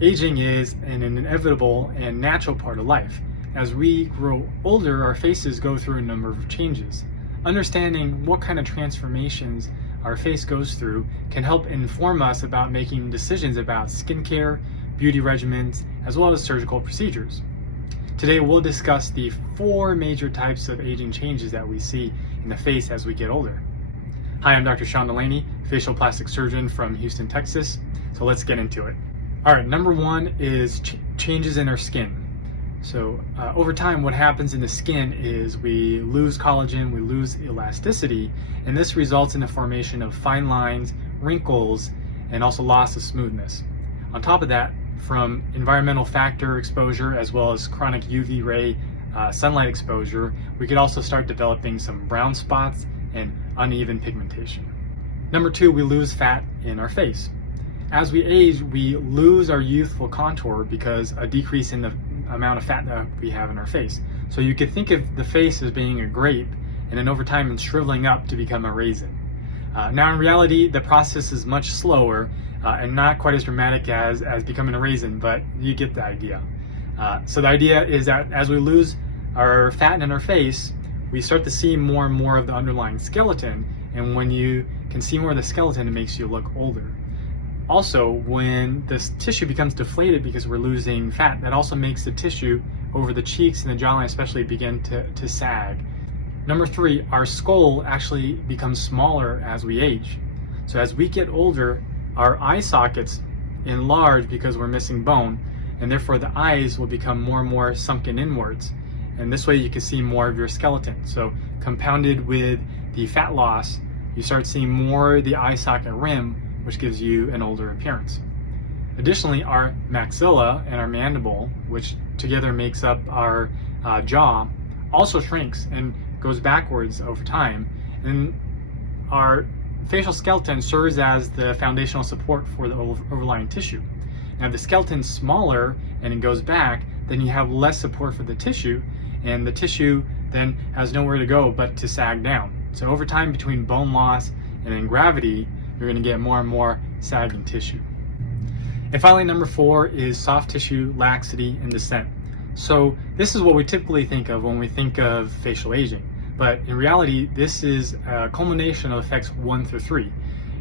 Aging is an inevitable and natural part of life. As we grow older, our faces go through a number of changes. Understanding what kind of transformations our face goes through can help inform us about making decisions about skincare, beauty regimens, as well as surgical procedures. Today we'll discuss the 4 major types of aging changes that we see in the face as we get older. Hi, I'm Dr. Delaney, facial plastic surgeon from Houston, Texas. So let's get into it. All right, number 1 is changes in our skin. So over time, what happens in the skin is we lose collagen, we lose elasticity, and this results in the formation of fine lines, wrinkles, and also loss of smoothness. On top of that, from environmental factor exposure as well as chronic UV ray sunlight exposure, we could also start developing some brown spots and uneven pigmentation. Number 2, we lose fat in our face. As we age, we lose our youthful contour because a decrease in the amount of fat that we have in our face. So you could think of the face as being a grape, and then over time it's shriveling up to become a raisin. Now in reality, the process is much slower and not quite as dramatic as becoming a raisin, but you get the idea. So the idea is that as we lose our fat in our face, we start to see more and more of the underlying skeleton, and when you can see more of the skeleton, it makes you look older. Also, when this tissue becomes deflated because we're losing fat, that also makes the tissue over the cheeks and the jawline especially begin to sag. Number 3, our skull actually becomes smaller as we age. So as we get older, our eye sockets enlarge because we're missing bone, and therefore the eyes will become more and more sunken inwards. And this way you can see more of your skeleton. So compounded with the fat loss, you start seeing more of the eye socket rim, which gives you an older appearance. Additionally, our maxilla and our mandible, which together makes up our jaw, also shrinks and goes backwards over time. And our facial skeleton serves as the foundational support for the overlying tissue. Now, if the skeleton's smaller and it goes back, then you have less support for the tissue, and the tissue then has nowhere to go but to sag down. So over time, between bone loss and then gravity, you're going to get more and more sagging tissue. And finally, number 4 is soft tissue laxity and descent. So this is what we typically think of when we think of facial aging, but in reality, this is a culmination of effects 1 through 3.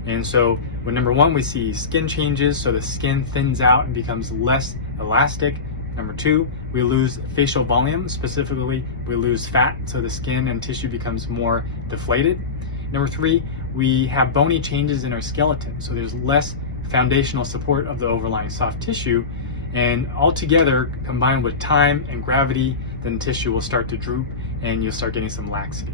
And so with number 1, we see skin changes, so the skin thins out and becomes less elastic. Number 2, we lose facial volume, specifically we lose fat, so the skin and tissue becomes more deflated. Number 3, we have bony changes in our skeleton, so there's less foundational support of the overlying soft tissue, and altogether, combined with time and gravity, then tissue will start to droop and you'll start getting some laxity.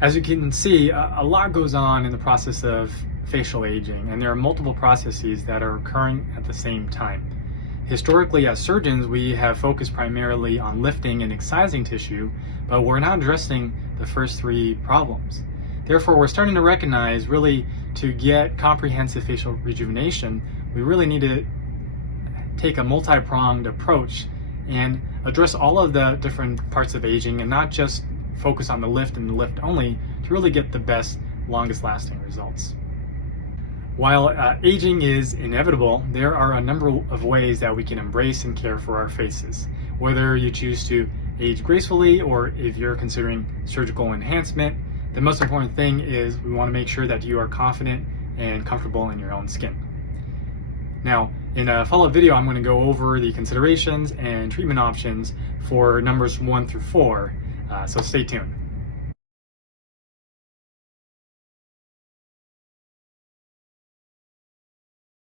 As you can see, a lot goes on in the process of facial aging, and there are multiple processes that are occurring at the same time. Historically, as surgeons, we have focused primarily on lifting and excising tissue, but we're not addressing the first 3 problems. Therefore, we're starting to recognize, really, to get comprehensive facial rejuvenation, we really need to take a multi-pronged approach and address all of the different parts of aging and not just focus on the lift and the lift only to really get the best, longest lasting results. While aging is inevitable, there are a number of ways that we can embrace and care for our faces. Whether you choose to age gracefully or if you're considering surgical enhancement, the most important thing is we want to make sure that you are confident and comfortable in your own skin. Now, in a follow-up video, I'm going to go over the considerations and treatment options for numbers 1 through 4, so stay tuned.